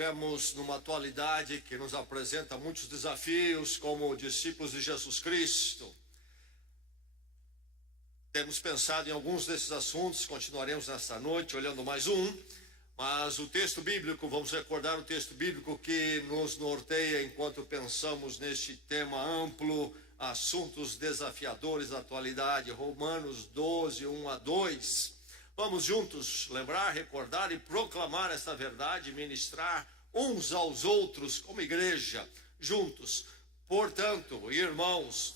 Vivemos numa atualidade que nos apresenta muitos desafios como discípulos de Jesus Cristo. Temos pensado em alguns desses assuntos, continuaremos nesta noite olhando mais um, mas o texto bíblico, vamos recordar o texto bíblico que nos norteia enquanto pensamos neste tema amplo, assuntos desafiadores da atualidade, Romanos 12, 1 a 2. Vamos juntos lembrar, recordar e proclamar esta verdade, ministrar uns aos outros como igreja, juntos. Portanto, irmãos,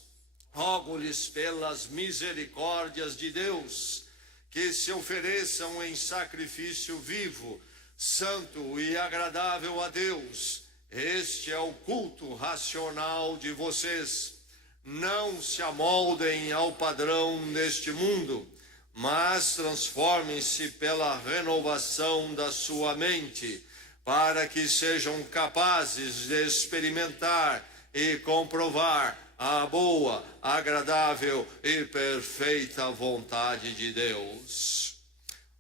rogo-lhes pelas misericórdias de Deus, que se ofereçam em sacrifício vivo, santo e agradável a Deus. Este é o culto racional de vocês. Não se amoldem ao padrão deste mundo, mas transformem-se pela renovação da sua mente, para que sejam capazes de experimentar e comprovar a boa, agradável e perfeita vontade de Deus.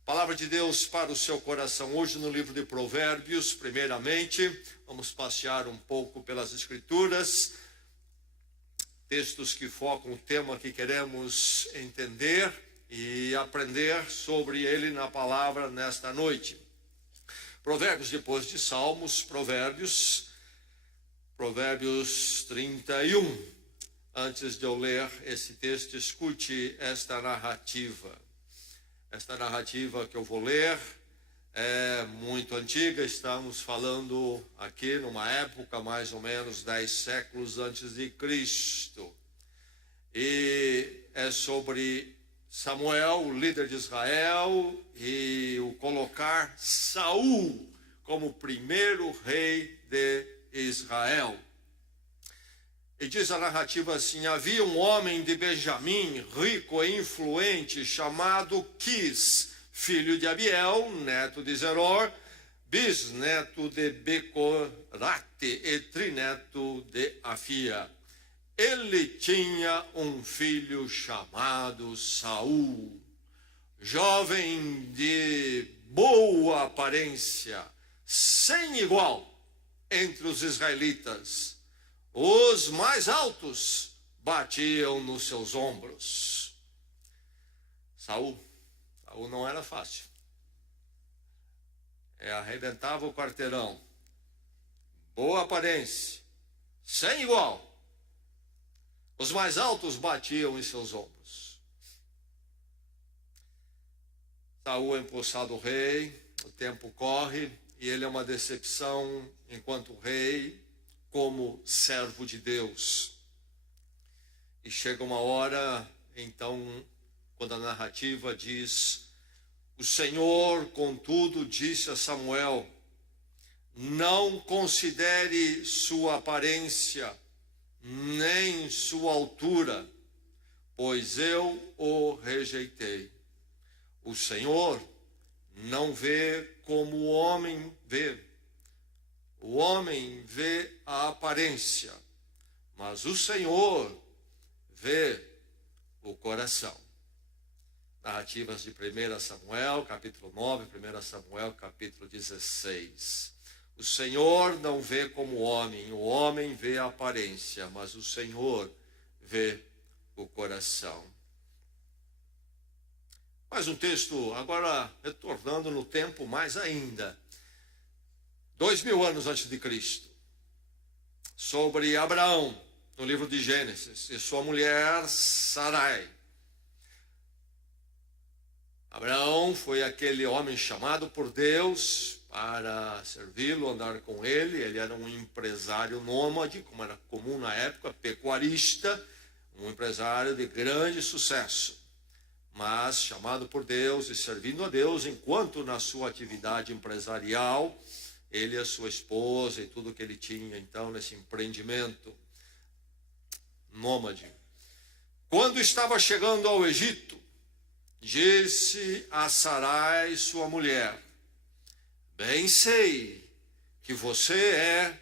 Palavra de Deus para o seu coração hoje no livro de Provérbios. Primeiramente, vamos passear um pouco pelas Escrituras, textos que focam o tema que queremos entender e aprender sobre ele na palavra nesta noite. Provérbios depois de Salmos, Provérbios 31. Antes de eu ler esse texto, escute esta narrativa. Esta narrativa que eu vou ler é muito antiga, estamos falando aqui numa época mais ou menos 10 séculos antes de Cristo. E é sobre Samuel, o líder de Israel, e o colocar Saul como primeiro rei de Israel. E diz a narrativa assim: havia um homem de Benjamim, rico e influente, chamado Quis, filho de Abiel, neto de Zeror, bisneto de Becorate e trineto de Afia. Ele tinha um filho chamado Saul, jovem de boa aparência, sem igual entre os israelitas. Os mais altos batiam nos seus ombros. Saul não era fácil. Arrebentava o quarteirão. Boa aparência, sem igual. Os mais altos batiam em seus ombros. Saul é empossado rei, o tempo corre e ele é uma decepção enquanto rei, como servo de Deus. E chega uma hora, então, quando a narrativa diz: o Senhor, contudo, disse a Samuel: não considere sua aparência, nem sua altura, pois eu o rejeitei. O Senhor não vê como o homem vê. O homem vê a aparência, mas o Senhor vê o coração. Narrativas de 1 Samuel, capítulo 9, 1 Samuel, capítulo 16. O Senhor não vê como o homem vê a aparência, mas o Senhor vê o coração. Mais um texto, agora retornando no tempo mais ainda. 2000 anos antes de Cristo. Sobre Abraão, no livro de Gênesis, e sua mulher Sarai. Abraão foi aquele homem chamado por Deus para servi-lo, andar com ele. Ele era um empresário nômade, como era comum na época, pecuarista, um empresário de grande sucesso, mas chamado por Deus e servindo a Deus, enquanto na sua atividade empresarial, ele e a sua esposa e tudo que ele tinha, então, nesse empreendimento nômade. Quando estava chegando ao Egito, disse a Sarai, sua mulher: bem sei que você é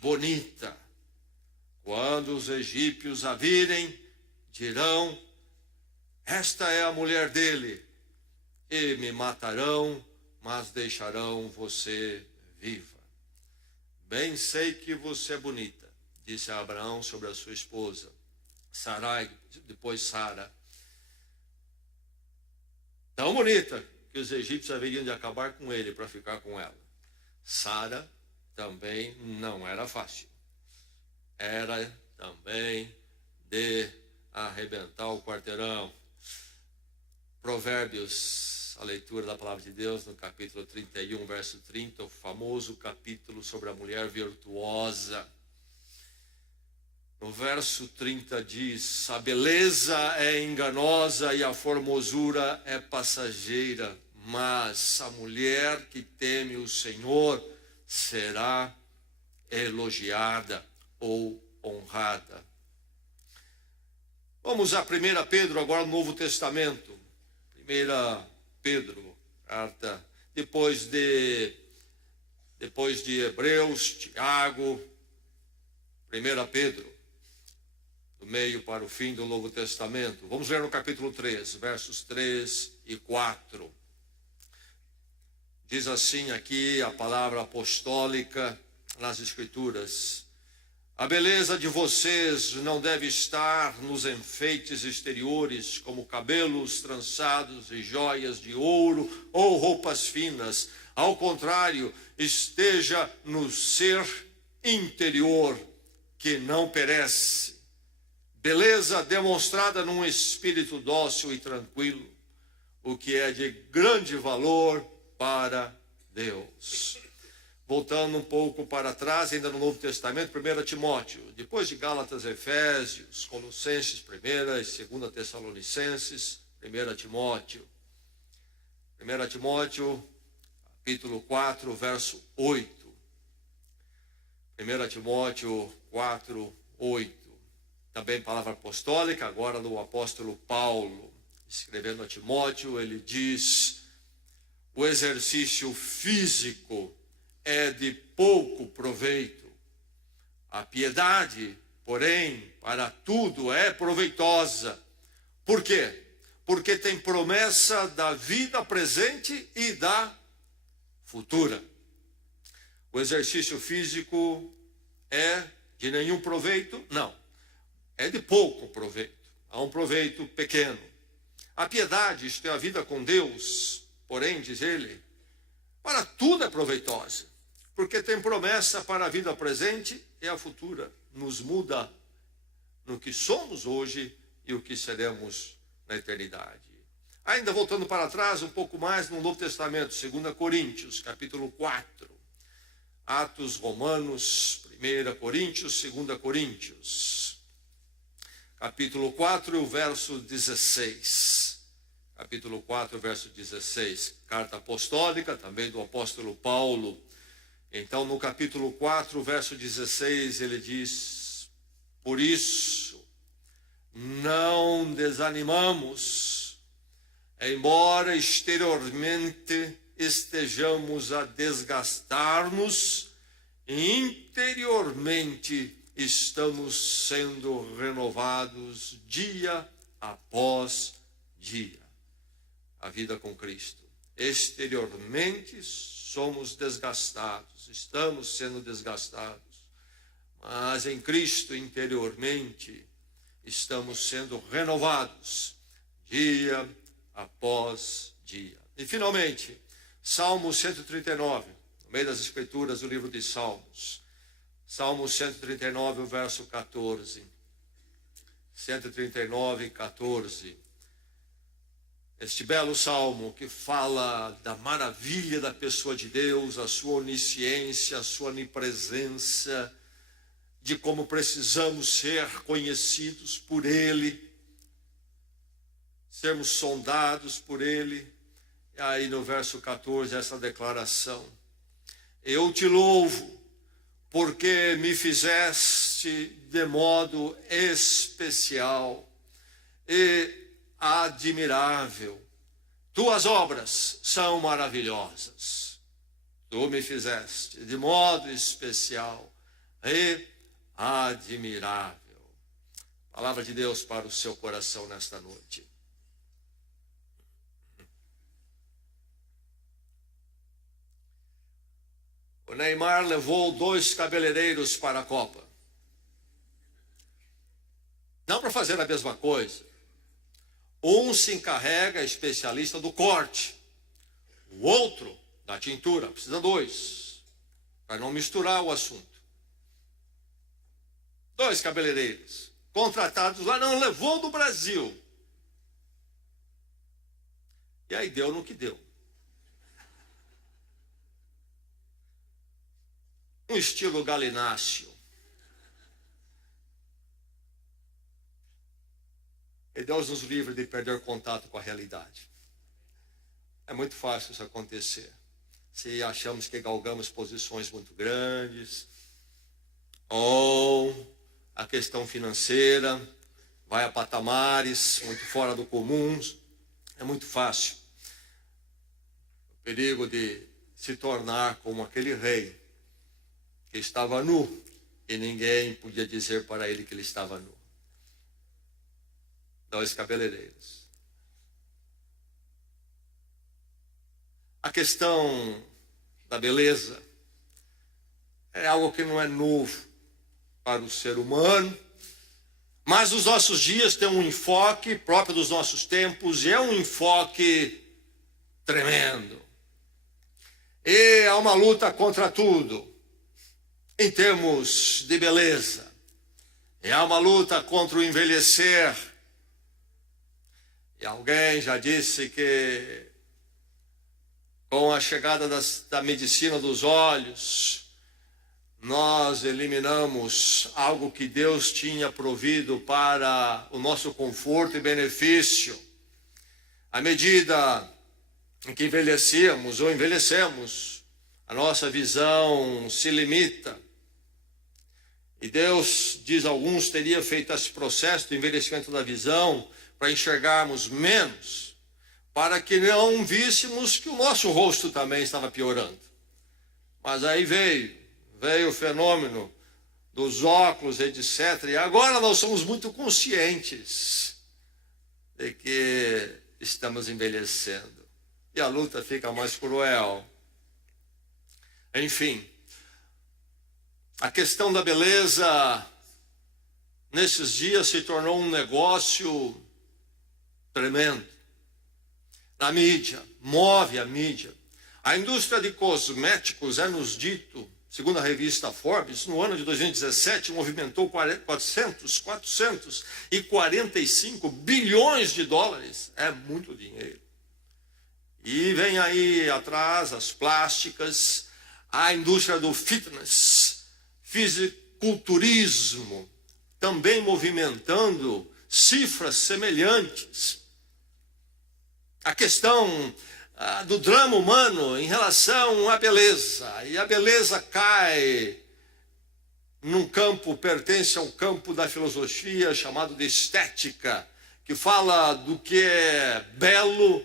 bonita. Quando os egípcios a virem, dirão: esta é a mulher dele, e me matarão, mas deixarão você viva. Bem sei que você é bonita, disse a Abraão sobre a sua esposa, Sarai, depois Sara. Tão bonita que os egípcios haveriam de acabar com ele para ficar com ela. Sara também não era fácil. Era também de arrebentar o quarteirão. Provérbios, a leitura da palavra de Deus no capítulo 31, verso 30, o famoso capítulo sobre a mulher virtuosa. No verso 30 diz: a beleza é enganosa e a formosura é passageira, mas a mulher que teme o Senhor será elogiada ou honrada. Vamos a 1 Pedro, agora no Novo Testamento. 1 Pedro, carta, depois de Hebreus, Tiago, 1 Pedro, do meio para o fim do Novo Testamento. Vamos ler no capítulo 3, versos 3 e 4. Diz assim aqui a palavra apostólica nas Escrituras: a beleza de vocês não deve estar nos enfeites exteriores, como cabelos trançados e joias de ouro ou roupas finas. Ao contrário, esteja no ser interior, que não perece. Beleza demonstrada num espírito dócil e tranquilo, o que é de grande valor para Deus. Voltando um pouco para trás, ainda no Novo Testamento, 1 Timóteo, depois de Gálatas, Efésios, Colossenses, 1 e 2 Tessalonicenses, 1 Timóteo. 1 Timóteo, capítulo 4, verso 8. 1 Timóteo 4, 8. Também palavra apostólica, agora do apóstolo Paulo, escrevendo a Timóteo, ele diz: o exercício físico é de pouco proveito. A piedade, porém, para tudo é proveitosa. Por quê? Porque tem promessa da vida presente e da futura. O exercício físico é de nenhum proveito? Não. É de pouco proveito. Há um proveito pequeno. A piedade, isto é, a vida com Deus, porém, diz ele, para tudo é proveitosa. Porque tem promessa para a vida presente e a futura. Nos muda no que somos hoje e o que seremos na eternidade. Ainda voltando para trás, um pouco mais no Novo Testamento, 2 Coríntios, capítulo 4. Atos Romanos, 1 Coríntios, 2 Coríntios. Capítulo 4 e o verso 16. Capítulo 4, verso 16. Carta apostólica, também do apóstolo Paulo. Então, no capítulo 4, verso 16, ele diz: por isso, não desanimamos, embora exteriormente estejamos a desgastar-nos, interiormente estamos sendo renovados dia após dia. A vida com Cristo. Exteriormente somos desgastados, estamos sendo desgastados, mas em Cristo interiormente estamos sendo renovados dia após dia. E finalmente, Salmo 139, no meio das Escrituras do livro de Salmos. Salmo 139, o verso 14. 139, 14. Este belo salmo que fala da maravilha da pessoa de Deus, a sua onisciência, a sua onipresença, de como precisamos ser conhecidos por Ele, sermos sondados por Ele. E aí no verso 14, essa declaração: eu te louvo, porque me fizeste de modo especial e admirável. Tuas obras são maravilhosas. Tu me fizeste de modo especial e admirável. Palavra de Deus para o seu coração nesta noite. O Neymar levou 2 cabeleireiros para a Copa. Não para fazer a mesma coisa. Um se encarrega, é especialista do corte. O outro, da tintura. Precisa 2. Para não misturar o assunto. 2 cabeleireiros. Contratados lá, não levou do Brasil. E aí deu no que deu. Um estilo galináceo. E Deus nos livre de perder contato com a realidade. É muito fácil isso acontecer. Se achamos que galgamos posições muito grandes, ou a questão financeira vai a patamares muito fora do comum, é muito fácil. O perigo de se tornar como aquele rei que estava nu e ninguém podia dizer para ele que ele estava nu. 2 cabeleireiros. A questão da beleza é algo que não é novo para o ser humano, mas nos nossos dias tem um enfoque próprio dos nossos tempos, e é um enfoque tremendo. E há uma luta contra tudo, em termos de beleza. E há uma luta contra o envelhecer. E alguém já disse que com a chegada da medicina dos olhos, nós eliminamos algo que Deus tinha provido para o nosso conforto e benefício. À medida em que envelhecemos ou envelhecemos, a nossa visão se limita. E Deus, diz alguns, teria feito esse processo de envelhecimento da visão para enxergarmos menos, para que não víssemos que o nosso rosto também estava piorando. Mas aí veio o fenômeno dos óculos, etc. E agora nós somos muito conscientes de que estamos envelhecendo. E a luta fica mais cruel. Enfim, a questão da beleza, nesses dias, se tornou um negócio tremendo. Na mídia, move a mídia. A indústria de cosméticos é-nos dito, segundo a revista Forbes, no ano de 2017, movimentou 445 bilhões de dólares. É muito dinheiro. E vem aí atrás as plásticas, a indústria do fitness, fisiculturismo, também movimentando cifras semelhantes. A questão do drama humano em relação à beleza. E a beleza cai num campo, pertence ao campo da filosofia chamado de estética, que fala do que é belo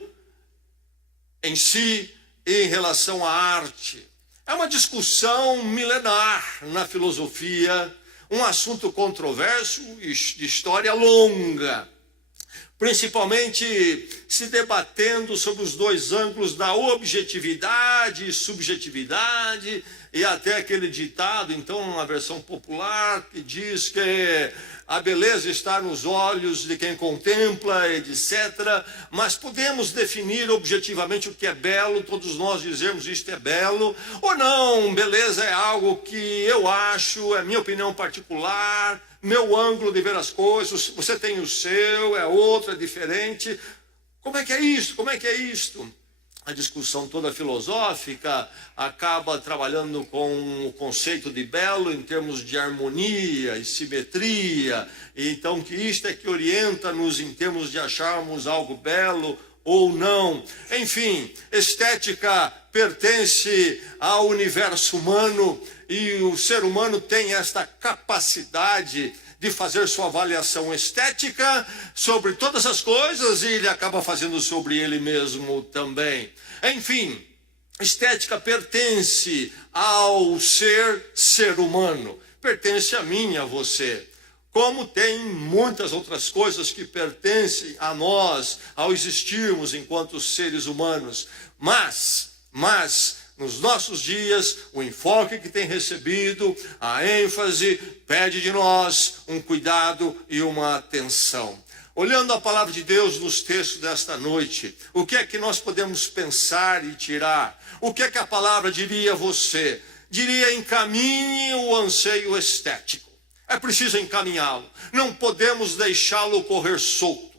em si e em relação à arte. É uma discussão milenar na filosofia, um assunto controverso e de história longa, principalmente se debatendo sobre os 2 ângulos da objetividade e subjetividade, e até aquele ditado, então, uma versão popular, que diz que a beleza está nos olhos de quem contempla, etc. Mas podemos definir objetivamente o que é belo, todos nós dizemos isto é belo, ou não, beleza é algo que eu acho, é minha opinião particular, meu ângulo de ver as coisas, você tem o seu, é outro, é diferente. Como é que é isso? Como é que é isto? A discussão toda filosófica acaba trabalhando com o conceito de belo em termos de harmonia e simetria. Então, que isto é que orienta-nos em termos de acharmos algo belo ou não. Enfim, estética pertence ao universo humano e o ser humano tem esta capacidade de fazer sua avaliação estética sobre todas as coisas, e ele acaba fazendo sobre ele mesmo também. Enfim, estética pertence ao ser humano, pertence a mim e a você. Como tem muitas outras coisas que pertencem a nós, ao existirmos enquanto seres humanos. Mas nos nossos dias, o enfoque que tem recebido, a ênfase, pede de nós um cuidado e uma atenção. Olhando a palavra de Deus nos textos desta noite, o que é que nós podemos pensar e tirar? O que é que a palavra diria a você? Diria: encaminhe o anseio estético. É preciso encaminhá-lo. Não podemos deixá-lo correr solto.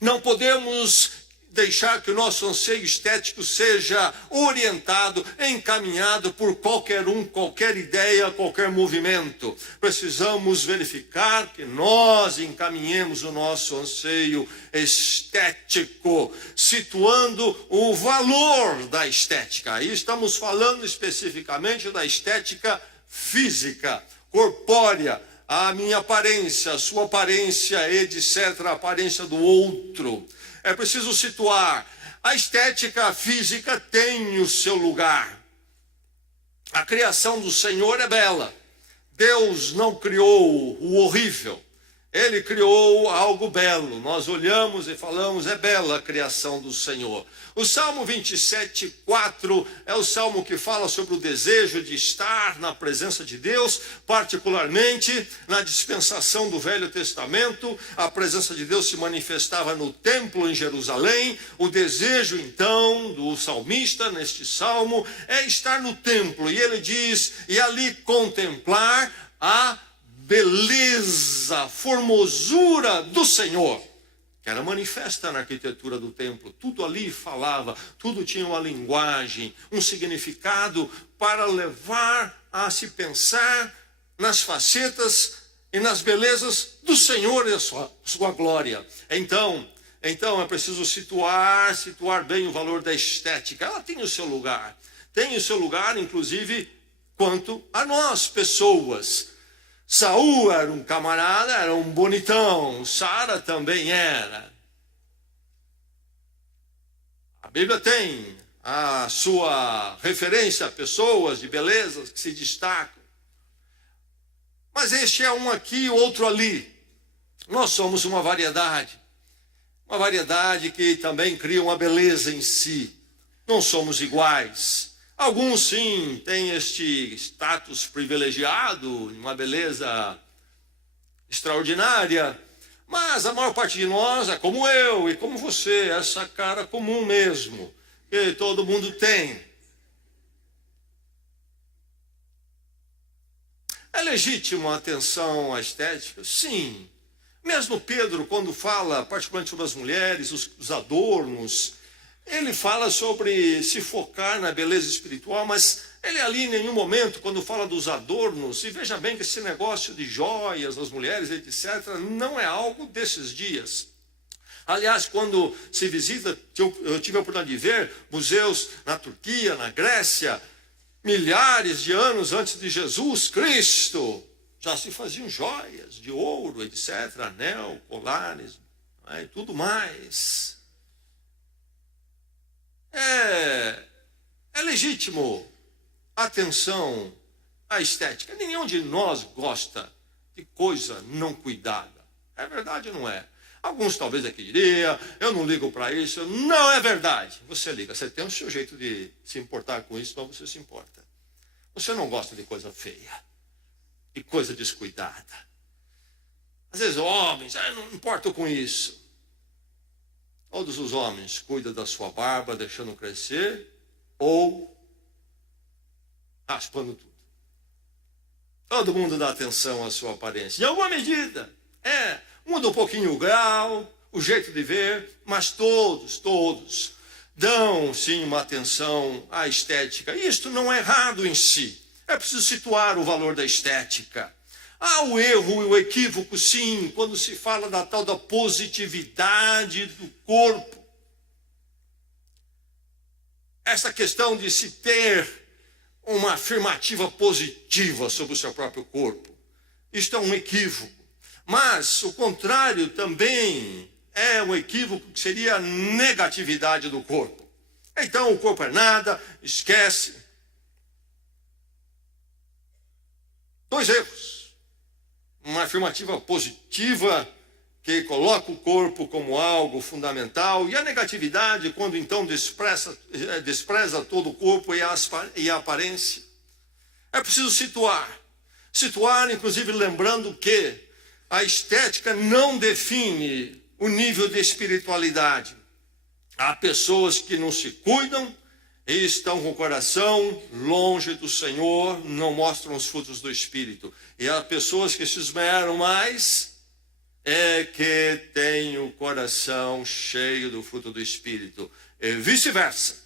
Não podemos deixar que o nosso anseio estético seja orientado, encaminhado por qualquer um, qualquer ideia, qualquer movimento. Precisamos verificar que nós encaminhemos o nosso anseio estético, situando o valor da estética. Aí estamos falando especificamente da estética física, corpórea, a minha aparência, a sua aparência, etc., a aparência do outro. É preciso situar. A estética física tem o seu lugar. A criação do Senhor é bela. Deus não criou o horrível. Ele criou algo belo. Nós olhamos e falamos: é bela a criação do Senhor. O Salmo 27:4 é o salmo que fala sobre o desejo de estar na presença de Deus, particularmente na dispensação do Velho Testamento. A presença de Deus se manifestava no templo em Jerusalém. O desejo, então, do salmista neste salmo é estar no templo. E ele diz: e ali contemplar a beleza, formosura do Senhor, que era manifesta na arquitetura do templo. Tudo ali falava, tudo tinha uma linguagem, um significado para levar a se pensar nas facetas e nas belezas do Senhor e a sua glória. Então é preciso situar bem o valor da estética. Ela tem o seu lugar, inclusive, quanto a nós, pessoas. Saul era um camarada, era um bonitão. Sara também era. A Bíblia tem a sua referência a pessoas de belezas que se destacam. Mas este é um aqui, outro ali. Nós somos uma variedade que também cria uma beleza em si. Não somos iguais. Alguns, sim, têm este status privilegiado, uma beleza extraordinária, mas a maior parte de nós é como eu e como você, essa cara comum mesmo, que todo mundo tem. É legítima a atenção à estética? Sim. Mesmo Pedro, quando fala, particularmente sobre as mulheres, os adornos, ele fala sobre se focar na beleza espiritual, mas ele ali em nenhum momento, quando fala dos adornos, e veja bem que esse negócio de joias, das mulheres, etc., não é algo desses dias. Aliás, quando se visita, eu tive a oportunidade de ver museus na Turquia, na Grécia, milhares de anos antes de Jesus Cristo, já se faziam joias de ouro, etc., anel, colares, e tudo mais. É legítimo a atenção à estética. Nenhum de nós gosta de coisa não cuidada. É verdade ou não é? Alguns talvez aqui diriam: eu não ligo para isso. Não é verdade. Você liga, você tem o seu jeito de se importar com isso, então você se importa. Você não gosta de coisa feia, de coisa descuidada. Às vezes homens, eu não importo com isso. Todos os homens cuidam da sua barba, deixando crescer, ou raspando tudo. Todo mundo dá atenção à sua aparência. Em alguma medida, muda um pouquinho o grau, o jeito de ver, mas todos dão, sim, uma atenção à estética. E isto não é errado em si. É preciso situar o valor da estética. Há o erro e o equívoco, sim, quando se fala da tal da positividade do corpo. Essa questão de se ter uma afirmativa positiva sobre o seu próprio corpo. Isto é um equívoco. Mas o contrário também é um equívoco, que seria a negatividade do corpo. Então o corpo é nada, esquece. Dois erros. Uma afirmativa positiva que coloca o corpo como algo fundamental, e a negatividade, quando então despreza todo o corpo e a aparência. É preciso situar, inclusive lembrando que a estética não define o nível de espiritualidade. Há pessoas que não se cuidam e estão com o coração longe do Senhor, não mostram os frutos do Espírito. E há pessoas que se esmeram mais que têm o coração cheio do fruto do Espírito. E vice-versa.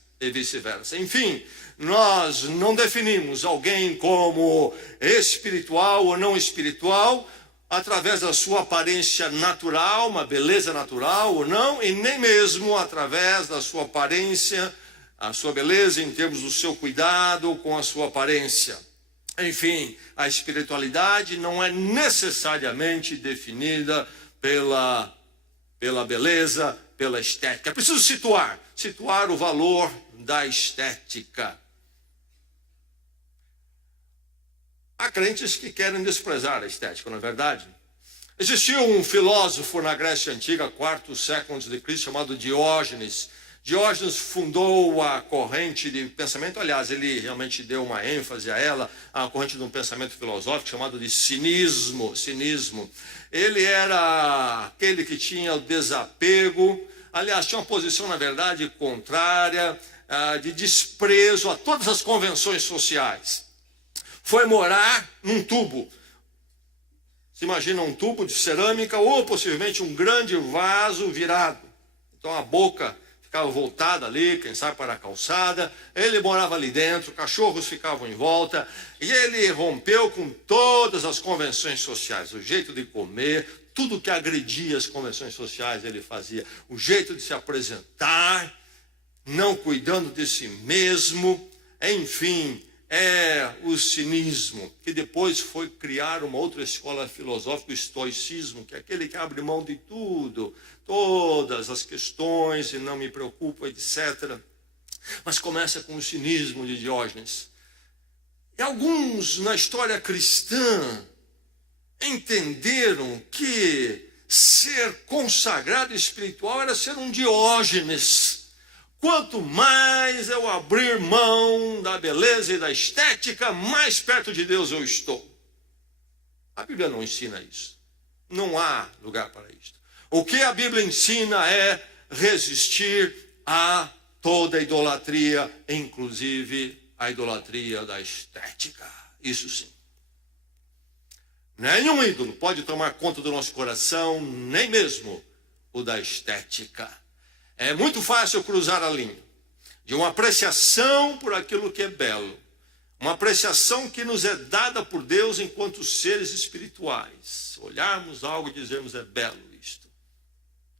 Enfim, nós não definimos alguém como espiritual ou não espiritual através da sua aparência natural, uma beleza natural ou não, e nem mesmo através da sua aparência, a sua beleza em termos do seu cuidado com a sua aparência. Enfim, a espiritualidade não é necessariamente definida pela beleza, pela estética. É preciso situar o valor da estética. Há crentes que querem desprezar a estética, não é verdade? Existiu um filósofo na Grécia Antiga, 4º século antes de Cristo, chamado Diógenes. Diógenes fundou a corrente de pensamento, aliás, ele realmente deu uma ênfase a ela, a corrente de um pensamento filosófico chamado de cinismo. Ele era aquele que tinha o desapego, aliás, tinha uma posição, na verdade, contrária, de desprezo a todas as convenções sociais. Foi morar num tubo. Se imagina um tubo de cerâmica ou possivelmente um grande vaso virado. Então a boca ficava voltada ali, quem sabe para a calçada. Ele morava ali dentro, cachorros ficavam em volta. E ele rompeu com todas as convenções sociais. O jeito de comer, tudo que agredia as convenções sociais ele fazia. O jeito de se apresentar, não cuidando de si mesmo, enfim, o cinismo, que depois foi criar uma outra escola filosófica, o estoicismo, que é aquele que abre mão de tudo, todas as questões, e não me preocupa, etc. Mas começa com o cinismo de Diógenes. E alguns na história cristã entenderam que ser consagrado espiritual era ser um Diógenes. Quanto mais eu abrir mão da beleza e da estética, mais perto de Deus eu estou. A Bíblia não ensina isso. Não há lugar para isso. O que a Bíblia ensina é resistir a toda idolatria, inclusive a idolatria da estética. Isso sim. Nenhum ídolo pode tomar conta do nosso coração, nem mesmo o da estética. É muito fácil cruzar a linha de uma apreciação por aquilo que é belo, uma apreciação que nos é dada por Deus enquanto seres espirituais. Olharmos algo e dizermos é belo isto,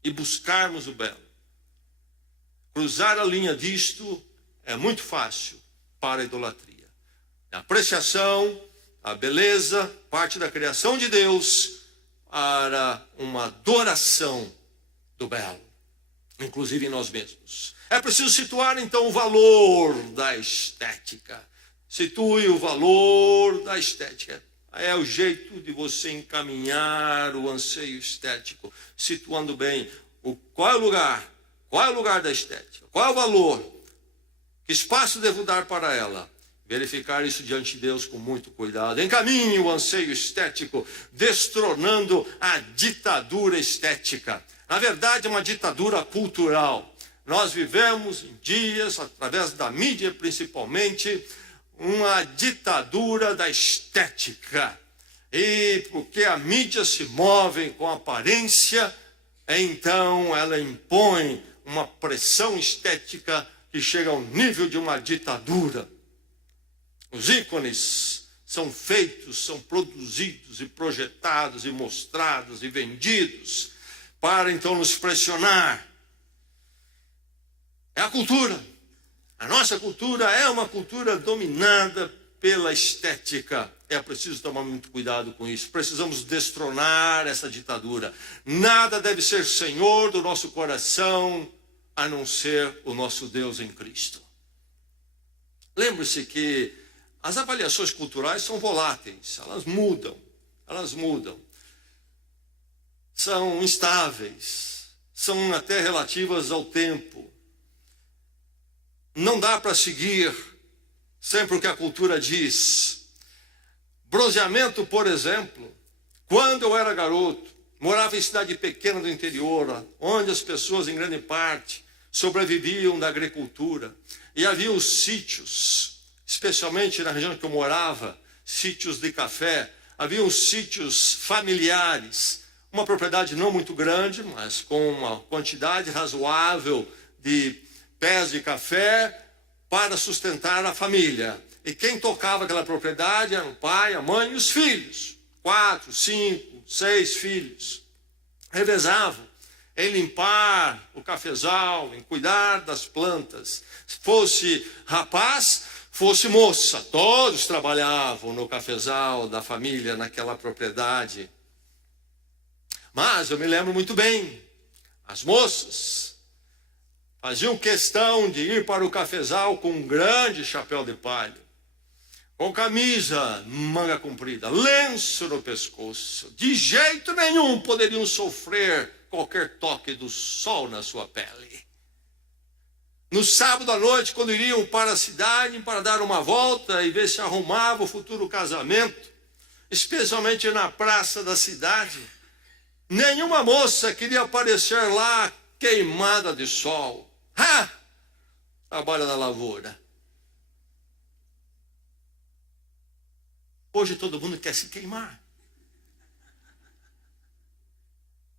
e buscarmos o belo. Cruzar a linha disto é muito fácil para a idolatria. A apreciação, a beleza, parte da criação de Deus, para uma adoração do belo, inclusive em nós mesmos. É preciso situar, então, o valor da estética. Situe o valor da estética. É o jeito de você encaminhar o anseio estético, situando bem qual é o lugar, da estética, qual é o valor, que espaço devo dar para ela. Verificar isso diante de Deus com muito cuidado. Encaminhe o anseio estético, destronando a ditadura estética. Na verdade, é uma ditadura cultural. Nós vivemos em dias, através da mídia principalmente, uma ditadura da estética. E porque a mídia se move com aparência, então ela impõe uma pressão estética que chega ao nível de uma ditadura. Os ícones são feitos, são produzidos e projetados e mostrados e vendidos para então nos pressionar. É a cultura. A nossa cultura é uma cultura dominada pela estética. É preciso tomar muito cuidado com isso. Precisamos destronar essa ditadura. Nada deve ser senhor do nosso coração a não ser o nosso Deus em Cristo. Lembre-se que as avaliações culturais são voláteis, elas mudam. são instáveis, são até relativas ao tempo. Não dá para seguir sempre o que a cultura diz. Bronzeamento, por exemplo, quando eu era garoto, morava em cidade pequena do interior, onde as pessoas, em grande parte, sobreviviam da agricultura. E havia os sítios, especialmente na região que eu morava, sítios de café, havia os sítios familiares, uma propriedade não muito grande, mas com uma quantidade razoável de pés de café para sustentar a família. E quem tocava aquela propriedade era o pai, a mãe e os filhos. 4, 5, 6 filhos. Revezavam em limpar o cafezal, em cuidar das plantas. Se fosse rapaz, fosse moça, todos trabalhavam no cafezal da família, naquela propriedade. Mas eu me lembro muito bem, as moças faziam questão de ir para o cafezal com um grande chapéu de palha, com camisa manga comprida, lenço no pescoço. De jeito nenhum poderiam sofrer qualquer toque do sol na sua pele. No sábado à noite, quando iriam para a cidade para dar uma volta e ver se arrumava o futuro casamento, especialmente na praça da cidade, nenhuma moça queria aparecer lá queimada de sol. Trabalha na lavoura. Hoje todo mundo quer se queimar.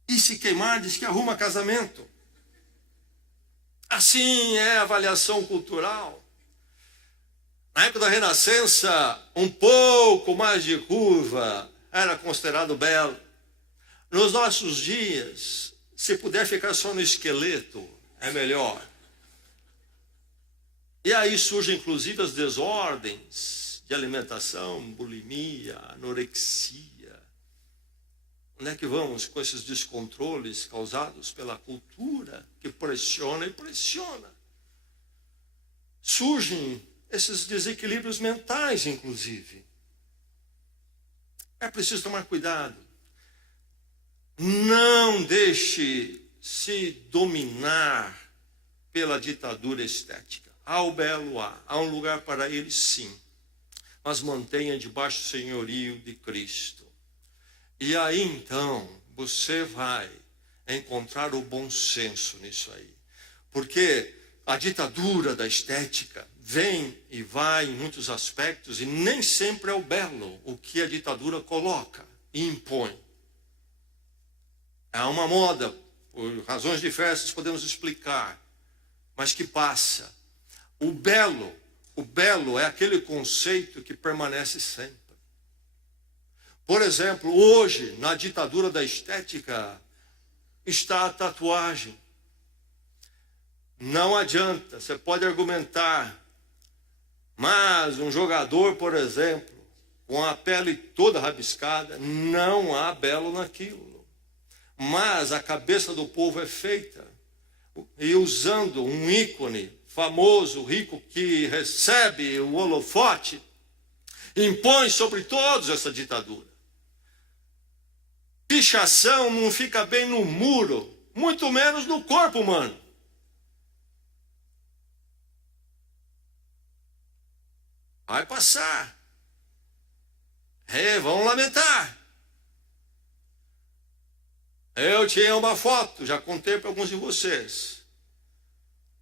E se queimar diz que arruma casamento. Assim é a avaliação cultural. Na época da Renascença, um pouco mais de curva era considerado belo. Nos nossos dias, se puder ficar só no esqueleto, é melhor. E aí surgem inclusive as desordens de alimentação, bulimia, anorexia. Onde é que vamos com esses descontroles causados pela cultura que pressiona e pressiona? Surgem esses desequilíbrios mentais, inclusive. É preciso tomar cuidado. Não deixe se dominar pela ditadura estética. Há o belo, há um lugar para ele, sim. Mas mantenha debaixo do senhorio de Cristo. E aí, então, você vai encontrar o bom senso nisso aí. Porque a ditadura da estética vem e vai em muitos aspectos e nem sempre é o belo o que a ditadura coloca e impõe. É uma moda, por razões diversas podemos explicar, mas que passa. O belo é aquele conceito que permanece sempre. Por exemplo, hoje, na ditadura da estética, está a tatuagem. Não adianta, você pode argumentar, mas um jogador, por exemplo, com a pele toda rabiscada, não há belo naquilo. Mas a cabeça do povo é feita, e usando um ícone famoso, rico, que recebe o holofote, impõe sobre todos essa ditadura. Pichação não fica bem no muro, muito menos no corpo humano. Vai passar. Vão lamentar. Eu tinha uma foto, já contei para alguns de vocês,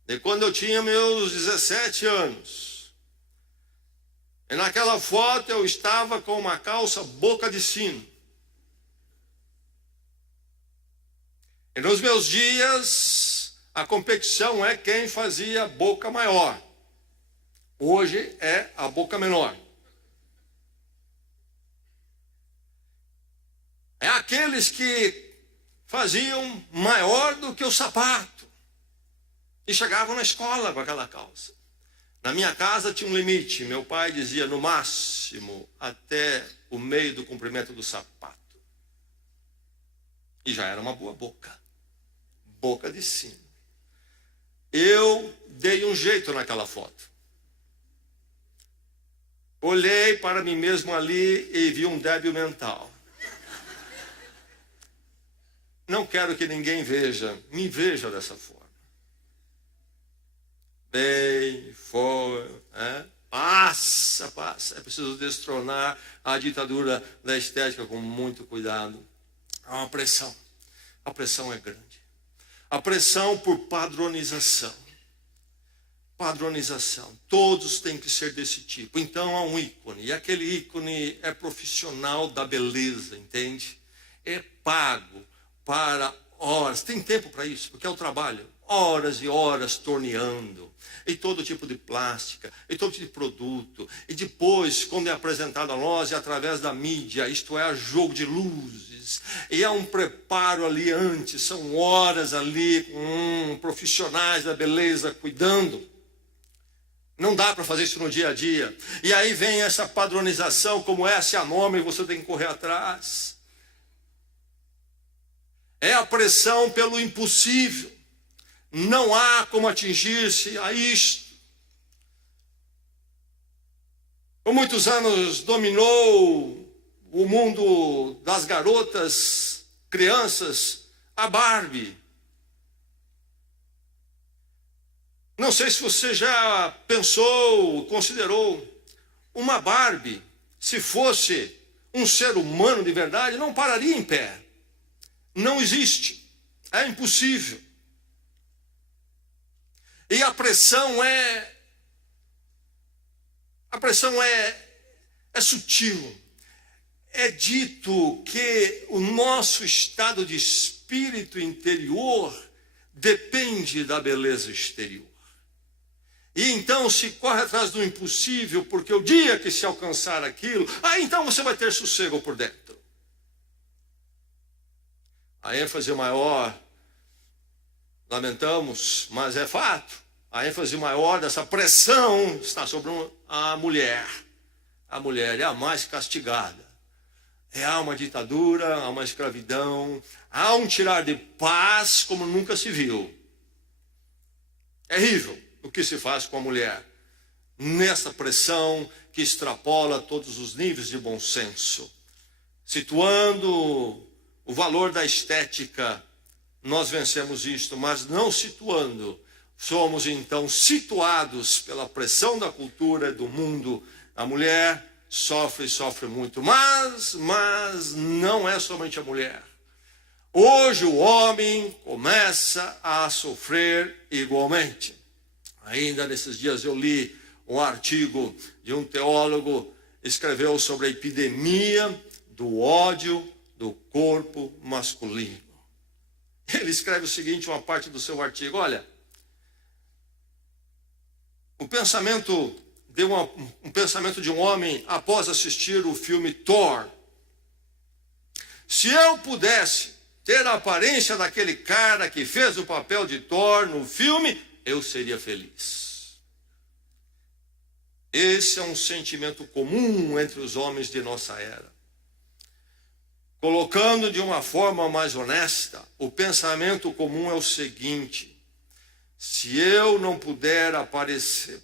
de quando eu tinha meus 17 anos. E naquela foto eu estava com uma calça boca de sino. E nos meus dias, a competição é quem fazia a boca maior. Hoje é a boca menor. É aqueles que faziam maior do que o sapato. E chegavam na escola com aquela calça. Na minha casa tinha um limite. Meu pai dizia, no máximo, até o meio do comprimento do sapato. E já era uma boa boca. Boca de sino. Eu dei um jeito naquela foto. Olhei para mim mesmo ali e vi um débil mental. não quero que ninguém me veja dessa forma. Bem, foi, passa. É preciso destronar a ditadura da estética com muito cuidado. Há uma pressão. A pressão é grande. A pressão por padronização. Padronização. Todos têm que ser desse tipo. Então há um ícone. E aquele ícone é profissional da beleza, entende? É pago para horas. Tem tempo para isso, porque é o trabalho. Horas e horas torneando. E todo tipo de plástica, e todo tipo de produto. E depois, quando é apresentado a nós, é através da mídia, isto é, a jogo de luzes. E há um preparo ali antes, são horas ali com profissionais da beleza cuidando. Não dá para fazer isso no dia a dia. E aí vem essa padronização, como essa é a norma, e você tem que correr atrás. É a pressão pelo impossível. Não há como atingir-se a isto. Por muitos anos dominou o mundo das garotas, crianças, a Barbie. Não sei se você já pensou, considerou, uma Barbie, se fosse um ser humano de verdade, não pararia em pé. Não existe. É impossível. E a pressão é sutil. É dito que o nosso estado de espírito interior depende da beleza exterior. E então se corre atrás do impossível, porque o dia que se alcançar aquilo, então você vai ter sossego por dentro. A ênfase maior, lamentamos, mas é fato. A ênfase maior dessa pressão está sobre a mulher. A mulher é a mais castigada. Há uma ditadura, há uma escravidão, há um tirar de paz como nunca se viu. É terrível o que se faz com a mulher. Nessa pressão que extrapola todos os níveis de bom senso. Situando o valor da estética, nós vencemos isto, mas não situando. Somos então situados pela pressão da cultura e do mundo. A mulher sofre muito, mas não é somente a mulher. Hoje o homem começa a sofrer igualmente. Ainda nesses dias eu li um artigo de um teólogo, escreveu sobre a epidemia do ódio do corpo masculino. Ele escreve o seguinte, uma parte do seu artigo, olha, um pensamento de um homem após assistir o filme Thor. Se eu pudesse ter a aparência daquele cara que fez o papel de Thor no filme, eu seria feliz. Esse é um sentimento comum entre os homens de nossa era. Colocando de uma forma mais honesta, o pensamento comum é o seguinte: se eu não puder parecer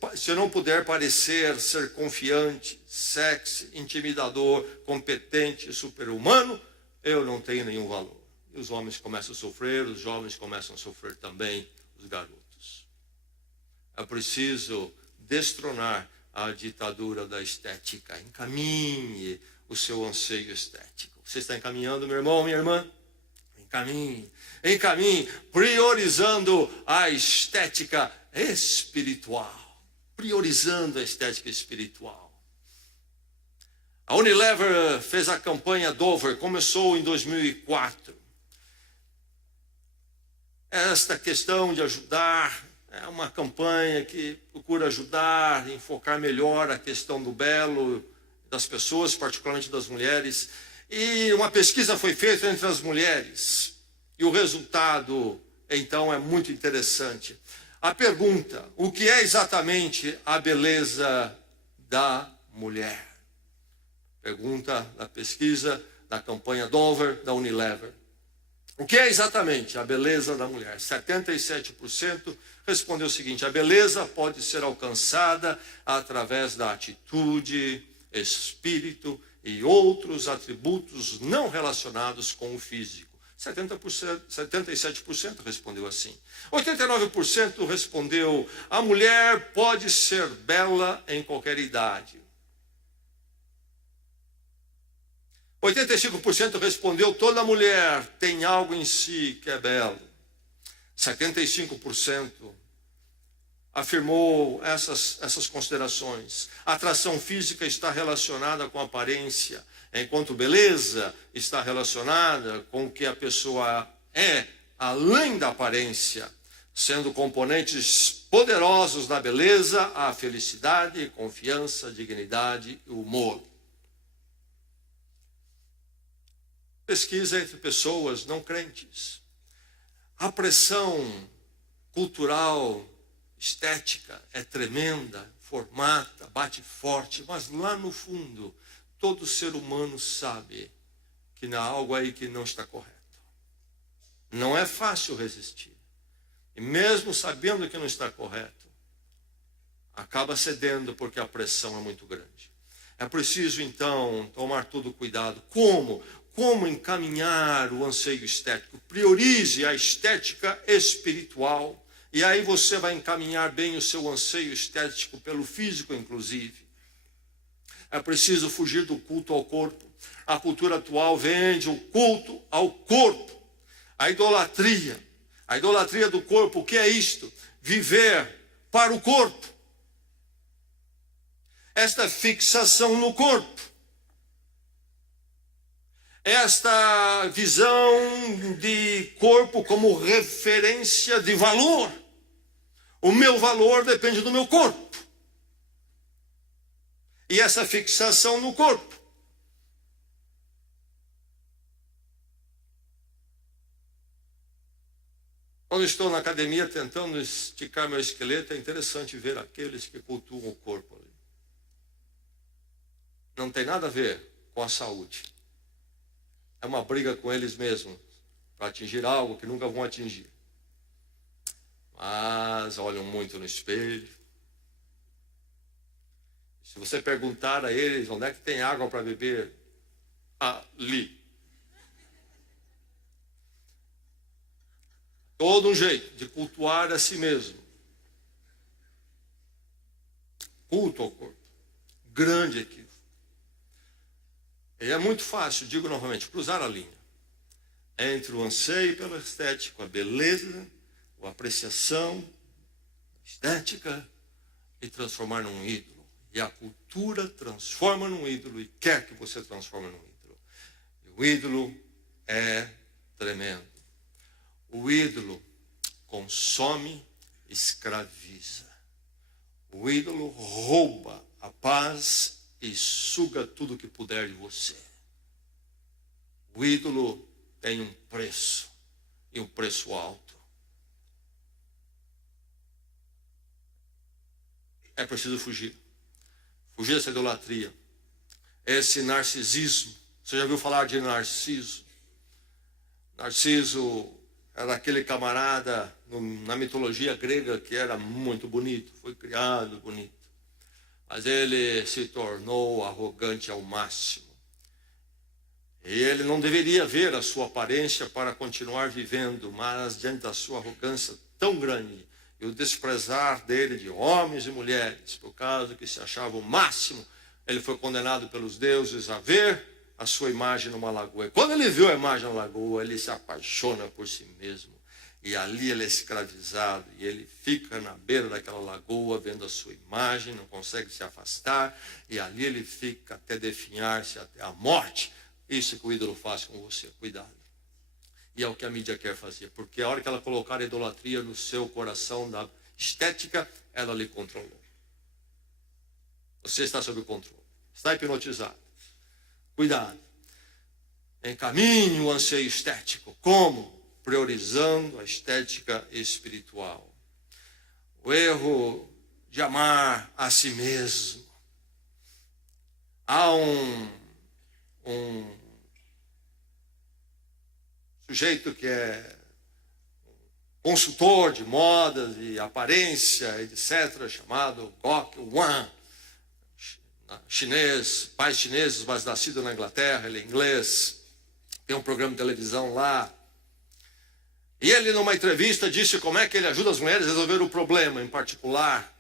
ser confiante, sexy, intimidador, competente, super-humano, eu não tenho nenhum valor. E os homens começam a sofrer, os jovens começam a sofrer também, os garotos. É preciso destronar a ditadura da estética. Encaminhe o seu anseio estético. Você está encaminhando, meu irmão, minha irmã? Encaminhe, priorizando a estética espiritual. Priorizando a estética espiritual. A Unilever fez a campanha Dover, começou em 2004. Esta questão de ajudar é uma campanha que procura ajudar, enfocar melhor a questão do belo das pessoas, particularmente das mulheres. E uma pesquisa foi feita entre as mulheres. E o resultado, então, é muito interessante. A pergunta, o que é exatamente a beleza da mulher? Pergunta da pesquisa da campanha Dover, da Unilever. O que é exatamente a beleza da mulher? 77% respondeu o seguinte: a beleza pode ser alcançada através da atitude, espírito e outros atributos não relacionados com o físico. 77% respondeu assim. 89% respondeu: a mulher pode ser bela em qualquer idade. 85% respondeu: toda mulher tem algo em si que é belo. 75% afirmou essas considerações. A atração física está relacionada com a aparência, enquanto beleza está relacionada com o que a pessoa é, além da aparência, sendo componentes poderosos da beleza a felicidade, confiança, dignidade e humor. Pesquisa entre pessoas não crentes. A pressão cultural, estética é tremenda, formata, bate forte, mas lá no fundo, todo ser humano sabe que há algo aí que não está correto. Não é fácil resistir. E mesmo sabendo que não está correto, acaba cedendo porque a pressão é muito grande. É preciso, então, tomar todo cuidado. Como encaminhar o anseio estético? Priorize a estética espiritual. E aí você vai encaminhar bem o seu anseio estético pelo físico, inclusive. É preciso fugir do culto ao corpo. A cultura atual vende o culto ao corpo. A idolatria do corpo, o que é isto? Viver para o corpo. Esta fixação no corpo. Esta visão de corpo como referência de valor. O meu valor depende do meu corpo. E essa fixação no corpo. Quando estou na academia tentando esticar meu esqueleto, é interessante ver aqueles que cultuam o corpo ali. Não tem nada a ver com a saúde. É uma briga com eles mesmos, para atingir algo que nunca vão atingir. Mas olham muito no espelho. Se você perguntar a eles onde é que tem água para beber, ali. Todo um jeito de cultuar a si mesmo. Culto ao corpo. Grande equívoco. E é muito fácil, digo novamente, cruzar a linha entre o anseio pela estética, a beleza, a apreciação estética e transformar num ídolo. E a cultura transforma num ídolo e quer que você transforme num ídolo. E o ídolo é tremendo. O ídolo consome, escraviza. O ídolo rouba a paz e suga tudo que puder de você. O ídolo tem um preço, e um preço alto. É preciso fugir. Fugir dessa idolatria. Esse narcisismo. Você já ouviu falar de Narciso? Narciso era aquele camarada na mitologia grega que era muito bonito, foi criado bonito. Mas ele se tornou arrogante ao máximo. E ele não deveria ver a sua aparência para continuar vivendo, mas diante da sua arrogância tão grande e o desprezar dele de homens e mulheres, por causa que se achava o máximo, ele foi condenado pelos deuses a ver a sua imagem numa lagoa. E quando ele viu a imagem na lagoa, ele se apaixona por si mesmo. E ali ele é escravizado, e ele fica na beira daquela lagoa, vendo a sua imagem, não consegue se afastar, e ali ele fica até definhar-se, até a morte. Isso que o ídolo faz com você, cuidado. E é o que a mídia quer fazer, porque a hora que ela colocar a idolatria no seu coração da estética, ela lhe controlou. Você está sob controle, está hipnotizado. Cuidado. Encaminhe o anseio estético. Como? Priorizando a estética espiritual. O erro de amar a si mesmo. Há um sujeito que é consultor de modas e aparência, etc., chamado Gok Wan, chinês, pais chineses, mas nascido na Inglaterra, ele é inglês, tem um programa de televisão lá, E ele, numa entrevista, disse como é que ele ajuda as mulheres a resolver o problema, em particular,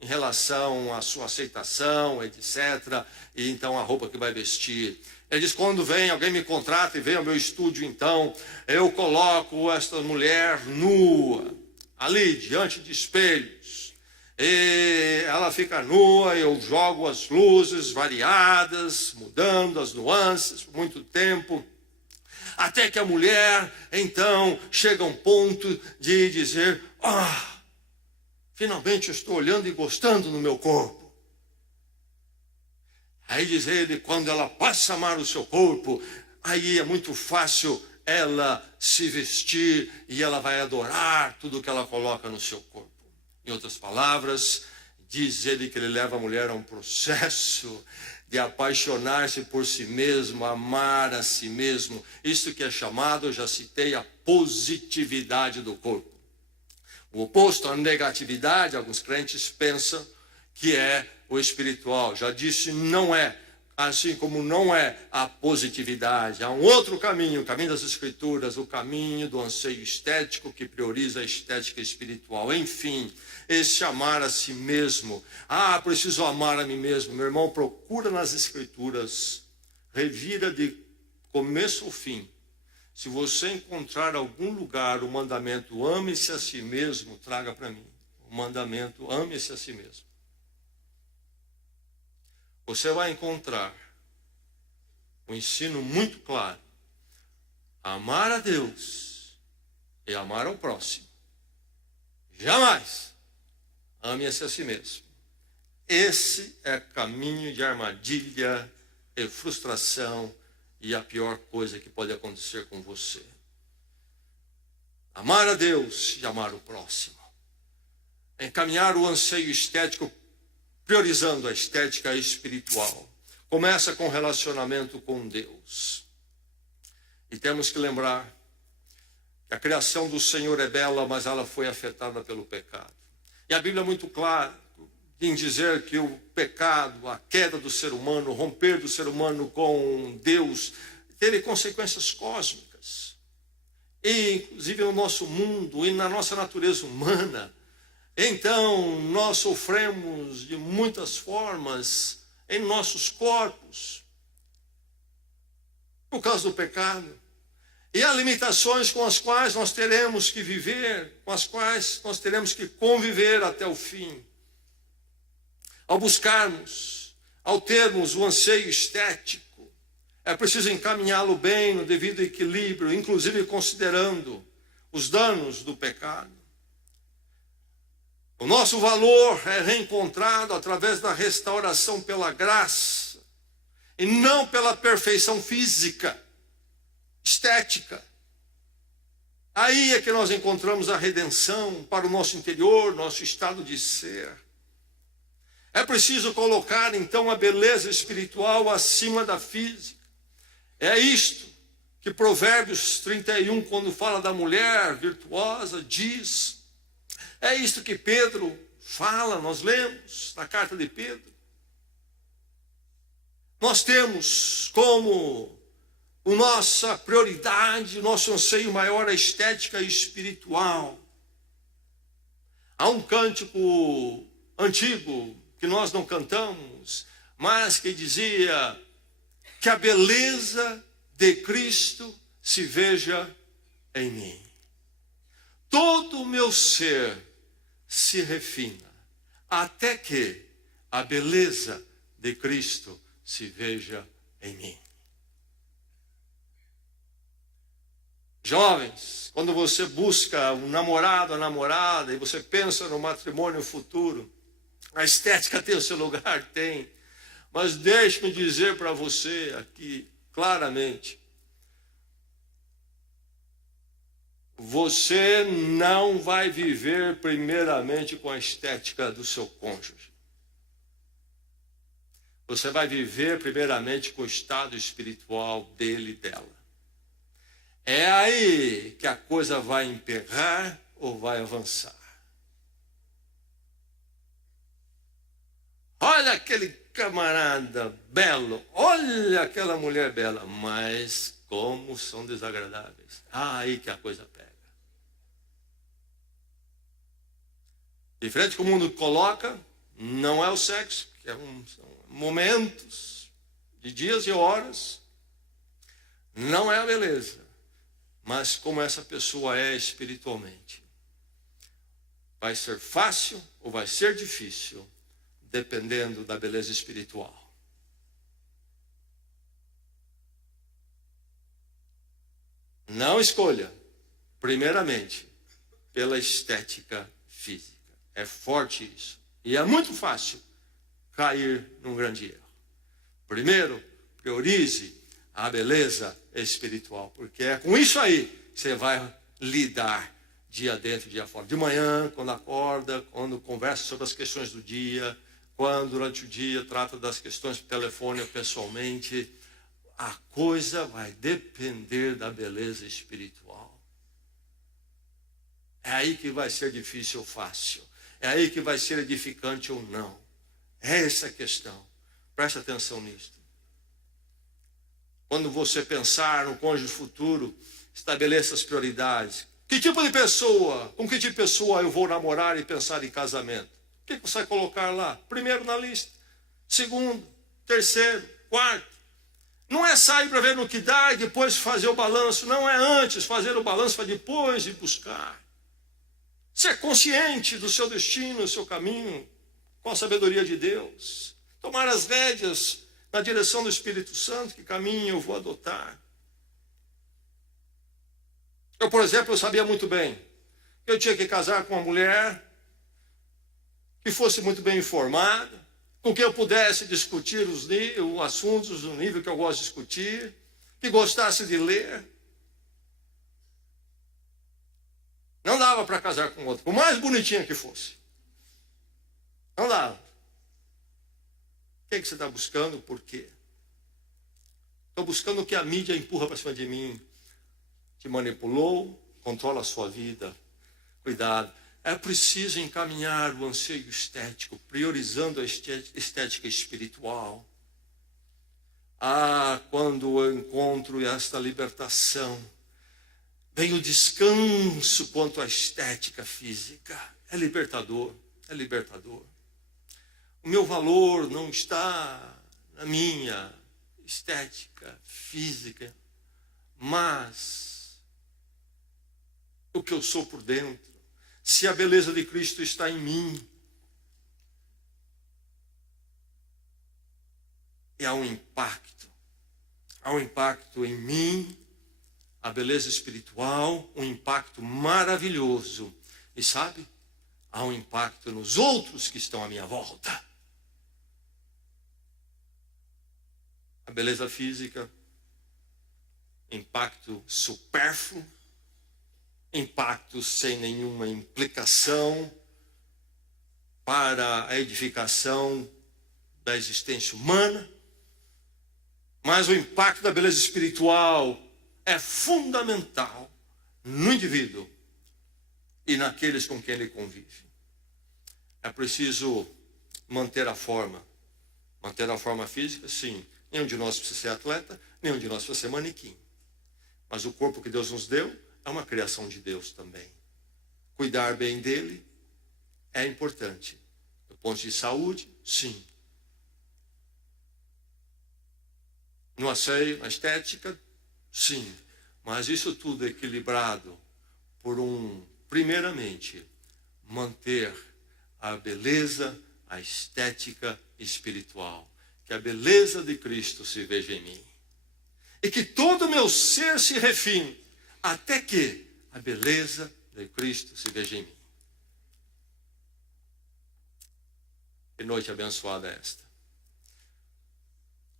em relação à sua aceitação, etc. E então a roupa que vai vestir. Ele diz, quando vem, alguém me contrata e vem ao meu estúdio, então, eu coloco esta mulher nua, ali, diante de espelhos. E ela fica nua, eu jogo as luzes variadas, mudando as nuances por muito tempo. Até que a mulher, então, chega a um ponto de dizer, finalmente eu estou olhando e gostando no meu corpo. Aí diz ele, quando ela passa a amar o seu corpo, aí é muito fácil ela se vestir e ela vai adorar tudo que ela coloca no seu corpo. Em outras palavras, diz ele que ele leva a mulher a um processo de apaixonar-se por si mesmo, amar a si mesmo. Isso que é chamado, eu já citei, a positividade do corpo. O oposto à negatividade, alguns crentes pensam que é o espiritual. Já disse, não é. Assim como não é a positividade. Há um outro caminho, o caminho das Escrituras, o caminho do anseio estético que prioriza a estética espiritual. Enfim, esse amar a si mesmo. Preciso amar a mim mesmo. Meu irmão, procura nas Escrituras, revira de começo ao fim. Se você encontrar algum lugar o mandamento ame-se a si mesmo, traga para mim. O mandamento ame-se a si mesmo. Você vai encontrar um ensino muito claro. Amar a Deus e amar ao próximo. Jamais ame-se a si mesmo. Esse é caminho de armadilha e frustração e a pior coisa que pode acontecer com você. Amar a Deus e amar o próximo. Encaminhar o anseio estético priorizando a estética espiritual. Começa com relacionamento com Deus. E temos que lembrar que a criação do Senhor é bela, mas ela foi afetada pelo pecado. E a Bíblia é muito clara em dizer que o pecado, a queda do ser humano, o romper do ser humano com Deus, teve consequências cósmicas. E inclusive no nosso mundo e na nossa natureza humana. Então, nós sofremos de muitas formas em nossos corpos por causa do pecado. E há limitações com as quais nós teremos que viver, com as quais nós teremos que conviver até o fim. Ao buscarmos, ao termos o anseio estético, é preciso encaminhá-lo bem no devido equilíbrio, inclusive considerando os danos do pecado. O nosso valor é reencontrado através da restauração pela graça e não pela perfeição física, estética. Aí é que nós encontramos a redenção para o nosso interior, nosso estado de ser. É preciso colocar então a beleza espiritual acima da física. É isto que Provérbios 31, quando fala da mulher virtuosa, diz. É isto que Pedro fala, nós lemos na carta de Pedro. Nós temos como nossa prioridade, nosso anseio maior a estética espiritual. Há um cântico antigo que nós não cantamos, mas que dizia que a beleza de Cristo se veja em mim. Todo o meu ser se refina, até que a beleza de Cristo se veja em mim. Jovens, quando você busca um namorado, a namorada, e você pensa no matrimônio futuro, a estética tem o seu lugar? Tem. Mas deixe-me dizer para você aqui, claramente, você não vai viver primeiramente com a estética do seu cônjuge. Você vai viver primeiramente com o estado espiritual dele e dela. É aí que a coisa vai emperrar ou vai avançar. Olha aquele camarada belo, olha aquela mulher bela, mas como são desagradáveis. Aí que a coisa pega. Diferente que o mundo coloca, não é o sexo, que são momentos de dias e horas, não é a beleza, mas como essa pessoa é espiritualmente. Vai ser fácil ou vai ser difícil, dependendo da beleza espiritual. Não escolha, primeiramente, pela estética física. É forte isso. E é muito fácil cair num grande erro. Primeiro, priorize a beleza espiritual, porque é com isso aí que você vai lidar dia dentro, dia fora. De manhã, quando acorda, quando conversa sobre as questões do dia, quando durante o dia trata das questões por telefone ou pessoalmente, a coisa vai depender da beleza espiritual. É aí que vai ser difícil ou fácil. É aí que vai ser edificante ou não. É essa a questão. Presta atenção nisso. Quando você pensar no cônjuge futuro, estabeleça as prioridades. Que tipo de pessoa, com que tipo de pessoa eu vou namorar e pensar em casamento? O que você vai colocar lá? Primeiro na lista, segundo, terceiro, quarto. Não é sair para ver no que dá e depois fazer o balanço. Não é antes fazer o balanço para depois ir buscar. Ser consciente do seu destino, do seu caminho, com a sabedoria de Deus. Tomar as rédeas na direção do Espírito Santo, que caminho eu vou adotar. Eu, por exemplo, eu sabia muito bem que eu tinha que casar com uma mulher que fosse muito bem informada, com quem eu pudesse discutir os assuntos no nível que eu gosto de discutir, que gostasse de ler. Não dava para casar com outro, por mais bonitinha que fosse. Não dava. O que você está buscando? Por quê? Estou buscando o que a mídia empurra para cima de mim. Te manipulou, controla a sua vida. Cuidado. É preciso encaminhar o anseio estético, priorizando a estética espiritual. Quando eu encontro esta libertação, vem o descanso quanto à estética física. É libertador, é libertador. O meu valor não está na minha estética física, mas o que eu sou por dentro. Se a beleza de Cristo está em mim, e há um impacto em mim, a beleza espiritual, um impacto maravilhoso. E sabe, há um impacto nos outros que estão à minha volta. A beleza física, impacto supérfluo, impacto sem nenhuma implicação para a edificação da existência humana, mas o impacto da beleza espiritual é fundamental no indivíduo e naqueles com quem ele convive. É preciso manter a forma física, sim. Nenhum de nós precisa ser atleta, nenhum de nós precisa ser manequim. Mas o corpo que Deus nos deu é uma criação de Deus também. Cuidar bem dele é importante. Do ponto de saúde, sim. No asseio, na estética, sim. Mas isso tudo é equilibrado por primeiramente, manter a beleza, a estética espiritual. Que a beleza de Cristo se veja em mim. E que todo o meu ser se refine, até que a beleza de Cristo se veja em mim. Que noite abençoada é esta.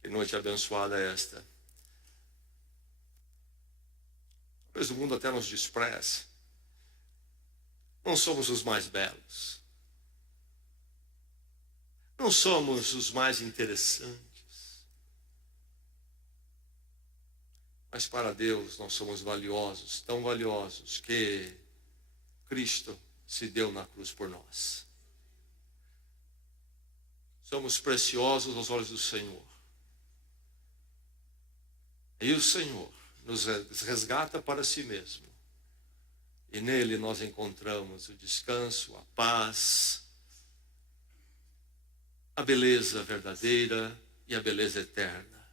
Que noite abençoada é esta. Talvez o mundo até nos despreze. Não somos os mais belos. Não somos os mais interessantes. Mas para Deus nós somos valiosos, tão valiosos que Cristo se deu na cruz por nós. Somos preciosos aos olhos do Senhor. E o Senhor nos resgata para si mesmo, E nele nós encontramos o descanso, a paz, a beleza verdadeira e a beleza eterna.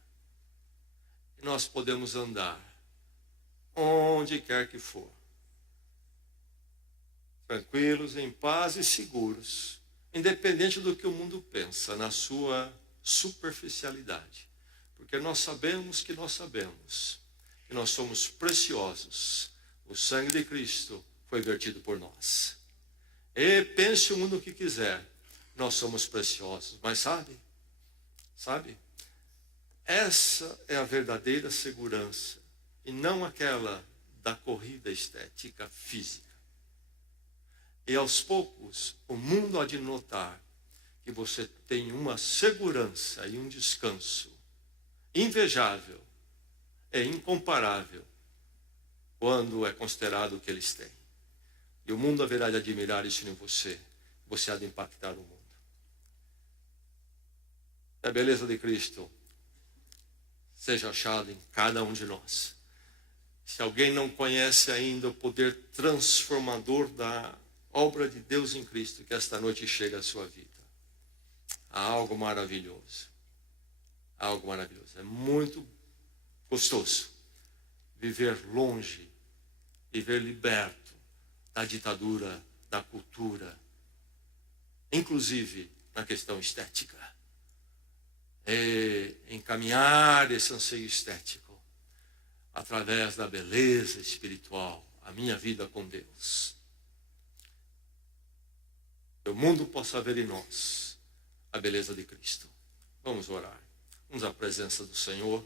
E nós podemos andar onde quer que for, tranquilos, em paz e seguros, independente do que o mundo pensa, na sua superficialidade. Porque nós sabemos que nós somos preciosos. O sangue de Cristo foi vertido por nós. E pense o mundo que quiser, nós somos preciosos. Mas sabe, essa é a verdadeira segurança, e não aquela da corrida estética física. E aos poucos, o mundo há de notar que você tem uma segurança e um descanso invejável, é incomparável, quando é considerado o que eles têm. E o mundo haverá de admirar isso em você. Você há de impactar o mundo. A beleza de Cristo seja achada em cada um de nós. Se alguém não conhece ainda o poder transformador da obra de Deus em Cristo, que esta noite chega à sua vida. Há algo maravilhoso. Há algo maravilhoso. É muito gostoso viver longe, viver liberto da ditadura, da cultura, inclusive na questão estética. E encaminhar esse anseio estético através da beleza espiritual, a minha vida com Deus. Que o mundo possa ver em nós a beleza de Cristo. Vamos orar. Vamos à presença do Senhor.